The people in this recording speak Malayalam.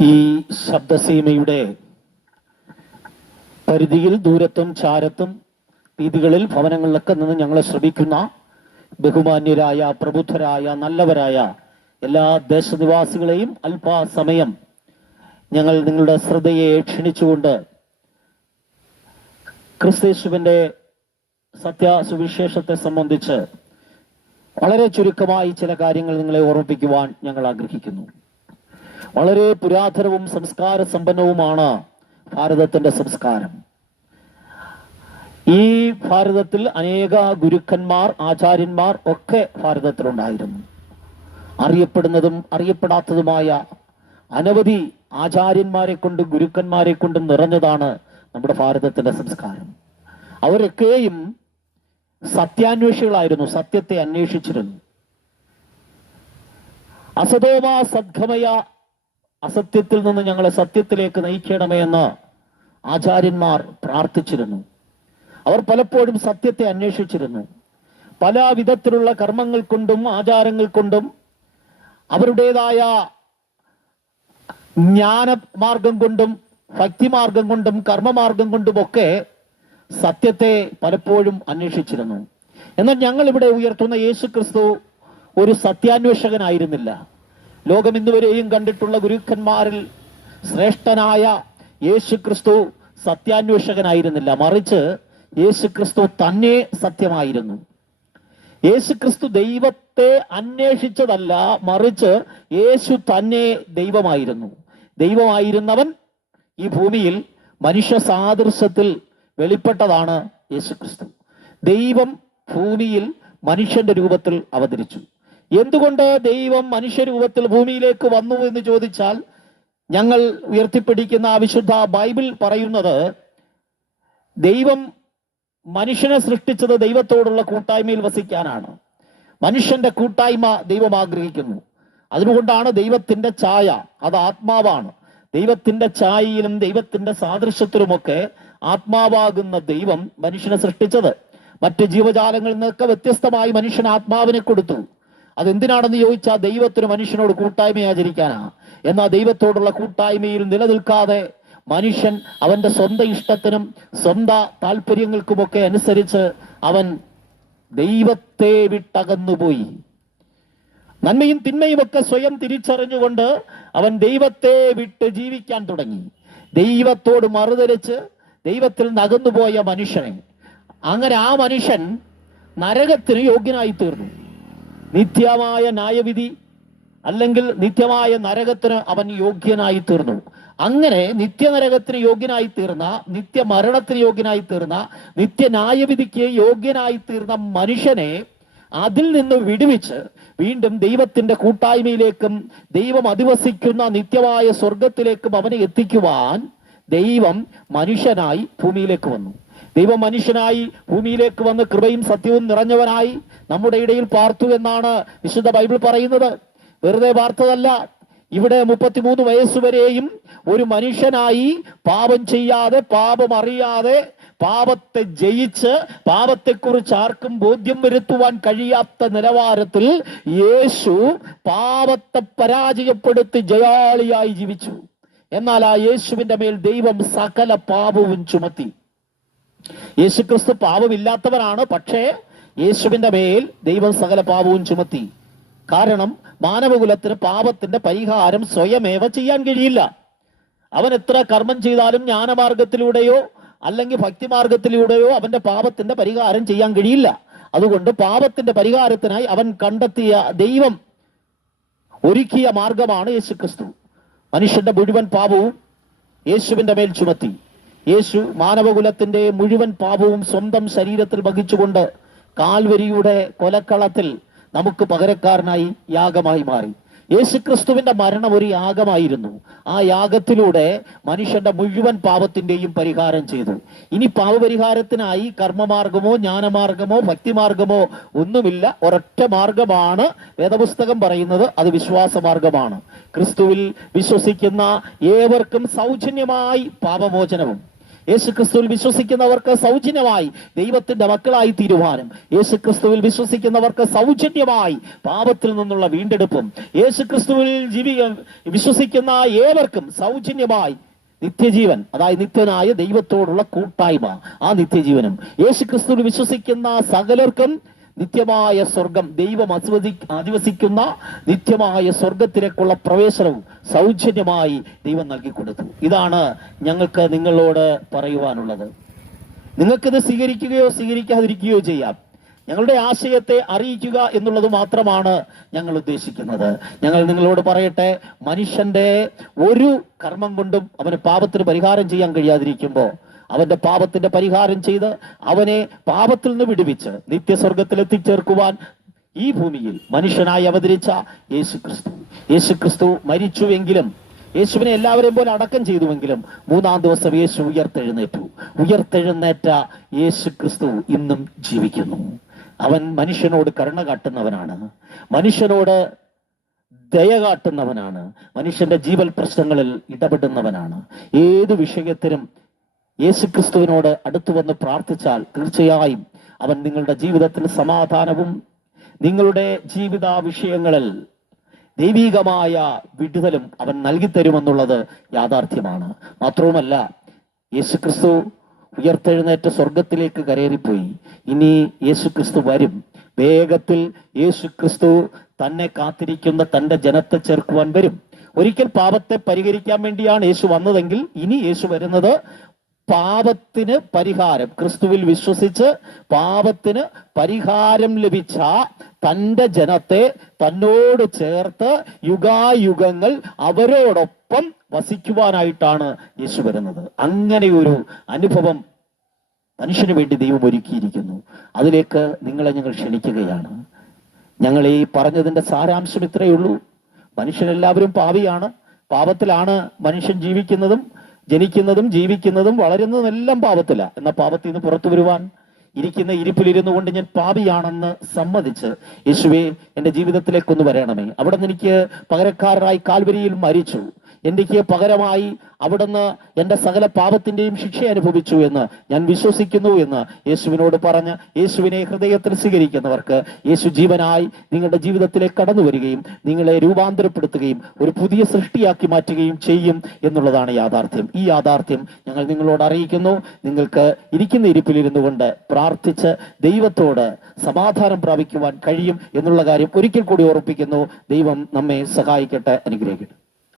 ഈ ശബ്ദസീമയുടെ പരിധിയിൽ ദൂരത്തും ചാരത്തും വീതികളിൽ ഭവനങ്ങളിലൊക്കെ നിന്ന് ഞങ്ങളെ ശ്രമിക്കുന്ന ബഹുമാന്യരായ പ്രബുദ്ധരായ നല്ലവരായ എല്ലാ ദേശനിവാസികളെയും അല്പസമയം ഞങ്ങൾ നിങ്ങളുടെ ശ്രദ്ധയെ ക്ഷണിച്ചുകൊണ്ട് ക്രിസ്തയേശുവിന്റെ സത്യസുവിശേഷത്തെ സംബന്ധിച്ച് വളരെ ചുരുക്കമായി ചില കാര്യങ്ങൾ നിങ്ങളെ ഓർമ്മിപ്പിക്കുവാൻ ഞങ്ങൾ ആഗ്രഹിക്കുന്നു. വളരെ പുരാതനവും സംസ്കാര സമ്പന്നവുമാണ് ഭാരതത്തിന്റെ സംസ്കാരം. ഈ ഭാരതത്തിൽ അനേക ഗുരുക്കന്മാർ, ആചാര്യന്മാർ ഒക്കെ ഭാരതത്തിലുണ്ടായിരുന്നു. അറിയപ്പെടുന്നതും അറിയപ്പെടാത്തതുമായ അനവധി ആചാര്യന്മാരെ കൊണ്ടും ഗുരുക്കന്മാരെ കൊണ്ടും നിറഞ്ഞതാണ് നമ്മുടെ ഭാരതത്തിന്റെ സംസ്കാരം. അവരൊക്കെയും സത്യാന്വേഷികളായിരുന്നു, സത്യത്തെ അന്വേഷിച്ചിരുന്നു. അസതോമ സദ്ഗമയ, അസത്യത്തിൽ നിന്ന് ഞങ്ങളെ സത്യത്തിലേക്ക് നയിക്കണമേ എന്ന് ആചാര്യന്മാർ പ്രാർത്ഥിച്ചിരുന്നു. അവർ പലപ്പോഴും സത്യത്തെ അന്വേഷിച്ചിരുന്നു. പല വിധത്തിലുള്ള കർമ്മങ്ങൾ കൊണ്ടും ആചാരങ്ങൾ കൊണ്ടും അവരുടേതായ ജ്ഞാനമാർഗം കൊണ്ടും ഭക്തിമാർഗം കൊണ്ടും കർമ്മമാർഗം കൊണ്ടുമൊക്കെ സത്യത്തെ പലപ്പോഴും അന്വേഷിച്ചിരുന്നു. എന്നാൽ ഞങ്ങൾ ഇവിടെ ഉയർത്തുന്ന യേശു ക്രിസ്തു ഒരു സത്യാന്വേഷകനായിരുന്നില്ല. ലോകം ഇന്നുവരെയും കണ്ടിട്ടുള്ള ഗുരുക്കന്മാരിൽ ശ്രേഷ്ഠനായ യേശു ക്രിസ്തു സത്യാന്വേഷകനായിരുന്നില്ല. മറിച്ച് യേശു ക്രിസ്തു തന്നെ സത്യമായിരുന്നു. യേശു ക്രിസ്തു ദൈവത്തെ അന്വേഷിച്ചതല്ല, മറിച്ച് യേശു തന്നെ ദൈവമായിരുന്നു. ദൈവമായിരുന്നവൻ ഈ ഭൂമിയിൽ മനുഷ്യ സാദൃശ്യത്തിൽ വെളിപ്പെട്ടതാണ് യേശു ക്രിസ്തു. ദൈവം ഭൂമിയിൽ മനുഷ്യന്റെ രൂപത്തിൽ അവതരിച്ചു. എന്തുകൊണ്ട് ദൈവം മനുഷ്യരൂപത്തിൽ ഭൂമിയിലേക്ക് വന്നു എന്ന് ചോദിച്ചാൽ, ഞങ്ങൾ ഉയർത്തിപ്പിടിക്കുന്ന വിശുദ്ധ ബൈബിൾ പറയുന്നത് ദൈവം മനുഷ്യനെ സൃഷ്ടിച്ചത് ദൈവത്തോടുള്ള കൂട്ടായ്മയിൽ വസിക്കാനാണ്. മനുഷ്യന്റെ കൂട്ടായ്മ ദൈവം ആഗ്രഹിക്കുന്നു. അതുകൊണ്ടാണ് ദൈവത്തിന്റെ ഛായ, അത് ആത്മാവാണ്. ദൈവത്തിന്റെ ഛായയിലും ദൈവത്തിന്റെ സാദൃശ്യത്തിലുമൊക്കെ ആത്മാവാകുന്ന ദൈവം മനുഷ്യനെ സൃഷ്ടിച്ചത്. മറ്റ് ജീവജാലങ്ങളിൽ നിന്നൊക്കെ വ്യത്യസ്തമായി മനുഷ്യൻ ആത്മാവിനെ കൊടുത്തു. അതെന്തിനാണെന്ന് ചോദിച്ചാൽ ദൈവത്തിന് മനുഷ്യനോട് കൂട്ടായ്മ ആചരിക്കാനാ. എന്നാൽ ദൈവത്തോടുള്ള കൂട്ടായ്മയിൽ നിലനിൽക്കാതെ മനുഷ്യൻ അവന്റെ സ്വന്തം ഇഷ്ടത്തിനും സ്വന്തം താല്പര്യങ്ങൾക്കുമൊക്കെ അനുസരിച്ച് അവൻ ദൈവത്തെ വിട്ടകന്നുപോയി. നന്മയും തിന്മയും ഒക്കെ സ്വയം തിരിച്ചറിഞ്ഞുകൊണ്ട് അവൻ ദൈവത്തെ വിട്ട് ജീവിക്കാൻ തുടങ്ങി. ദൈവത്തോട് മറുതലിച്ച് ദൈവത്തിൽ നകന്നുപോയ മനുഷ്യനെ, അങ്ങനെ ആ മനുഷ്യൻ നരകത്തിന് യോഗ്യനായി തീർന്നു. നിത്യമായ ന്യായവിധി അല്ലെങ്കിൽ നിത്യമായ നരകത്തിന് അവൻ യോഗ്യനായി തീർന്നു. അങ്ങനെ നിത്യനരകത്തിന് യോഗ്യനായി തീർന്ന, നിത്യമരണത്തിന് യോഗ്യനായി തീർന്ന, നിത്യന്യായവിധിക്ക് യോഗ്യനായി തീർന്ന മനുഷ്യനെ അതിൽ നിന്ന് വിടുവിച്ച് വീണ്ടും ദൈവത്തിന്റെ കൂട്ടായ്മയിലേക്കും ദൈവം അധിവസിക്കുന്ന നിത്യമായ സ്വർഗത്തിലേക്കും അവനെ എത്തിക്കുവാൻ ദൈവം മനുഷ്യനായി ഭൂമിയിലേക്ക് വന്നു. ദൈവം മനുഷ്യനായി ഭൂമിയിലേക്ക് വന്ന് കൃപയും സത്യവും നിറഞ്ഞവനായി നമ്മുടെ ഇടയിൽ പാർത്തു എന്നാണ് വിശുദ്ധ ബൈബിൾ പറയുന്നത്. വെറുതെ പാർത്തതല്ല. ഇവിടെ 33 വയസ്സുവരെയും ഒരു മനുഷ്യനായി പാപം ചെയ്യാതെ, പാപം അറിയാതെ, പാപത്തെ ജയിച്ച് പാപത്തെക്കുറിച്ച് ആർക്കും ബോധ്യം വരുത്തുവാൻ കഴിയാത്ത നിലവാരത്തിൽ യേശു പാപത്തെ പരാജയപ്പെടുത്തി ജയാളിയായി ജീവിച്ചു. എന്നാൽ ആ യേശുവിന്റെ മേൽ ദൈവം സകല പാപവും ചുമത്തി. യേശുക്രിസ്തു പാപമില്ലാത്തവനാണ്, പക്ഷേ യേശുവിന്റെ മേൽ ദൈവം സകല പാപവും ചുമത്തി. കാരണം മാനവകുലത്തിന് പാപത്തിന്റെ പരിഹാരം സ്വയമേവ ചെയ്യാൻ കഴിയില്ല. അവൻ എത്ര കർമ്മം ചെയ്താലും ജ്ഞാനമാർഗത്തിലൂടെയോ അല്ലെങ്കിൽ ഭക്തിമാർഗത്തിലൂടെയോ അവന്റെ പാപത്തിന്റെ പരിഹാരം ചെയ്യാൻ കഴിയില്ല. അതുകൊണ്ട് പാപത്തിന്റെ പരിഹാരത്തിനായി അവൻ കണ്ടെത്തിയ, ദൈവം ഒരുക്കിയ മാർഗമാണ് യേശുക്രിസ്തു. മനുഷ്യന്റെ മുഴുവൻ പാപവും യേശുവിന്റെ മേൽ ചുമത്തി. യേശു മാനവകുലത്തിന്റെ മുഴുവൻ പാപവും സ്വന്തം ശരീരത്തിൽ വഹിച്ചുകൊണ്ട് കാൽവരിയുടെ കൊലക്കളത്തിൽ നമുക്ക് പകരക്കാരനായി യാഗമായി മാറി. യേശുക്രിസ്തുവിന്റെ മരണം ഒരു യാഗമായിരുന്നു. ആ യാഗത്തിലൂടെ മനുഷ്യന്റെ മുഴുവൻ പാപത്തിന്റെയും പരിഹാരം ചെയ്തു. ഇനി പാപപരിഹാരത്തിനായി കർമ്മമാർഗമോ ജ്ഞാനമാർഗമോ ഭക്തിമാർഗമോ ഒന്നുമില്ല. ഒരൊറ്റ മാർഗമാണ് വേദപുസ്തകം പറയുന്നത്, അത് വിശ്വാസമാർഗമാണ്. ക്രിസ്തുവിൽ വിശ്വസിക്കുന്ന ഏവർക്കും സൗജന്യമായി പാപമോചനവും യേശുക്രിസ്തുവിൽ വിശ്വസിക്കുന്നവർക്ക് സൗജന്യമായി ദൈവത്തിന്റെ മക്കളായി തീരുവാനും, യേശുക്രിസ്തുവിൽ വിശ്വസിക്കുന്നവർക്ക് സൗജന്യമായി പാപത്തിൽ നിന്നുള്ള വീണ്ടെടുപ്പും, യേശുക്രിസ്തുവിൽ വിശ്വസിക്കുന്ന ഏവർക്കും സൗജന്യമായി നിത്യജീവൻ, അതായത് നിത്യനായ ദൈവത്തോടുള്ള കൂട്ടായ്മ, ആ നിത്യജീവനും, യേശുക്രിസ്തുവിൽ വിശ്വസിക്കുന്ന സകലർക്കും നിത്യമായ സ്വർഗം, ദൈവം അധിവസിക്കുന്ന നിത്യമായ സ്വർഗത്തിലേക്കുള്ള പ്രവേശനവും സൗജന്യമായി ദൈവം നൽകിക്കൊടുത്തു. ഇതാണ് ഞങ്ങൾക്ക് നിങ്ങളോട് പറയുവാനുള്ളത്. നിങ്ങൾക്കിത് സ്വീകരിക്കുകയോ സ്വീകരിക്കാതിരിക്കുകയോ ചെയ്യാം. ഞങ്ങളുടെ ആശയത്തെ അറിയിക്കുക എന്നുള്ളത് മാത്രമാണ് ഞങ്ങൾ ഉദ്ദേശിക്കുന്നത്. ഞങ്ങൾ നിങ്ങളോട് പറയട്ടെ, മനുഷ്യന്റെ ഒരു കർമ്മം കൊണ്ടും അവന് പാപത്തിന് പരിഹാരം ചെയ്യാൻ കഴിയാതിരിക്കുമ്പോൾ അവന്റെ പാപത്തിന്റെ പരിഹാരം ചെയ്ത് അവനെ പാപത്തിൽ നിന്ന് വിടുവിച്ച് നിത്യസ്വർഗത്തിൽ എത്തിച്ചേർക്കുവാൻ ഈ ഭൂമിയിൽ മനുഷ്യനായി അവതരിച്ച യേശുക്രിസ്തു മരിച്ചുവെങ്കിലും, യേശുവിനെ എല്ലാവരെയും പോലെ അടക്കം ചെയ്തുവെങ്കിലും 3-ാം ദിവസം യേശു ഉയർത്തെഴുന്നേറ്റ യേശുക്രിസ്തു ഇന്നും ജീവിക്കുന്നു. അവൻ മനുഷ്യനോട് കരുണ കാട്ടുന്നവനാണ്, മനുഷ്യനോട് ദയ കാട്ടുന്നവനാണ്, മനുഷ്യന്റെ ജീവൽ പ്രശ്നങ്ങളിൽ ഇടപെടുന്നവനാണ്. ഏത് വിഷയത്തിനും യേശുക്രിസ്തുവിനോട് അടുത്തു വന്ന് പ്രാർത്ഥിച്ചാൽ തീർച്ചയായും അവൻ നിങ്ങളുടെ ജീവിതത്തിൽ സമാധാനവും നിങ്ങളുടെ ജീവിത വിഷയങ്ങളിൽ ദൈവികമായ വിടുതലും അവൻ നൽകി തരുമെന്നുള്ളത് യാഥാർത്ഥ്യമാണ്. മാത്രവുമല്ല, യേശുക്രിസ്തു ഉയർത്തെഴുന്നേറ്റ് സ്വർഗത്തിലേക്ക് കരേറിപ്പോയി. ഇനി യേശുക്രിസ്തു വരും. വേഗത്തിൽ യേശുക്രിസ്തു തന്നെ കാത്തിരിക്കുന്ന തന്റെ ജനത്തെ ചേർക്കുവാൻ വരും. ഒരിക്കൽ പാപത്തെ പരിഹരിക്കാൻ വേണ്ടിയാണ് യേശു വന്നതെങ്കിൽ ഇനി യേശു വരുന്നത് പാപത്തിന് പരിഹാരം, ക്രിസ്തുവിൽ വിശ്വസിച്ച് പാപത്തിന് പരിഹാരം ലഭിച്ച തന്റെ ജനത്തെ തന്നോട് ചേർത്ത് യുഗായുഗങ്ങൾ അവരോടൊപ്പം വസിക്കുവാനായിട്ടാണ് യേശു വരുന്നത്. അങ്ങനെ ഒരു അനുഭവം മനുഷ്യന് വേണ്ടി ദൈവം ഒരുക്കിയിരിക്കുന്നു. അതിലേക്ക് നിങ്ങളെ ഞങ്ങൾ ക്ഷണിക്കുകയാണ്. ഞങ്ങൾ ഈ പറഞ്ഞതിന്റെ സാരാംശം ഇത്രയേ ഉള്ളൂ. മനുഷ്യരെല്ലാവരും പാപിയാണ്. പാപത്തിലാണ് മനുഷ്യൻ ജനിക്കുന്നതും ജീവിക്കുന്നതും വളരുന്നതും എല്ലാം പാപത്തില. എന്നാൽ പാപത്തിൽ നിന്ന് പുറത്തു വരുവാൻ ഇരിക്കുന്ന ഇരിപ്പിലിരുന്നു കൊണ്ട് ഞാൻ പാപിയാണെന്ന് സമ്മതിച്ച്, യേശുവേ എന്റെ ജീവിതത്തിലേക്കൊന്ന് വരണമേ, അവിടെ നിന്ന് എനിക്ക് പകരക്കാരനായി കാൽവരിയിൽ മരിച്ചു, എനിക്ക് പകരമായി അവിടുന്ന് എന്റെ സകല പാപത്തിന്റെയും ശിക്ഷ അനുഭവിച്ചു എന്ന് ഞാൻ വിശ്വസിക്കുന്നു എന്ന് യേശുവിനോട് പറഞ്ഞ് യേശുവിനെ ഹൃദയത്തിൽ സ്വീകരിക്കുന്നവർക്ക് യേശു ജീവനായി നിങ്ങളുടെ ജീവിതത്തിലേക്ക് കടന്നു വരികയും നിങ്ങളെ രൂപാന്തരപ്പെടുത്തുകയും ഒരു പുതിയ സൃഷ്ടിയാക്കി മാറ്റുകയും ചെയ്യും എന്നുള്ളതാണ് യാഥാർത്ഥ്യം. ഈ യാഥാർത്ഥ്യം ഞങ്ങൾ നിങ്ങളോട് അറിയിക്കുന്നു. നിങ്ങൾക്ക് ഇരിക്കുന്ന ഇരിപ്പിലിരുന്നു കൊണ്ട് പ്രാർത്ഥിച്ച് ദൈവത്തോട് സമാധാനം പ്രാപിക്കുവാൻ കഴിയും എന്നുള്ള കാര്യം ഒരിക്കൽ കൂടി ഓർപ്പിക്കുന്നു. ദൈവം നമ്മെ സഹായിക്കട്ടെ, അനുഗ്രഹിക്കട്ടെ.